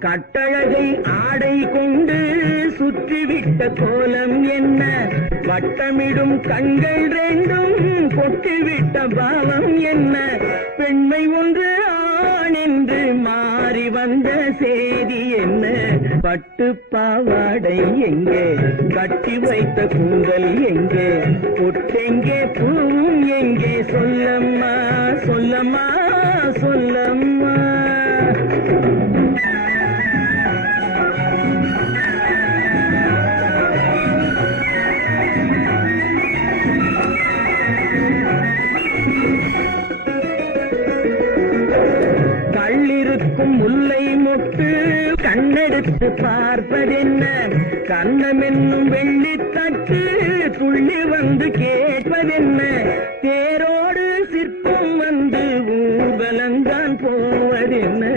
கட்டழகை ஆடை கொண்டு சுற்றிவிட்ட கோலம் என்ன? வட்டமிடும் கண்கள் ரெண்டும் கொட்டிவிட்ட பாவம் என்ன? பெண்மை ஒன்று ஆண் என்று மாறி வந்த செய்தி என்ன? பட்டு பாவாடை எங்கே? கட்டி வைத்த கூந்தல் எங்கே? பொட்டெங்கே பூவும் எங்கே? சொல்லம்மா சொல்லம்மா சொல்லம்மா. முல்லை முட்டு கண்ணெடுத்து பார்ப்பதென்ன? கண்ணம் என்னும் வெள்ளி தட்டு துள்ளி வந்து கேட்பதென்ன? தேரோடு சிற்பம் வந்து ஊர்வலங்கான் போவதென்ன?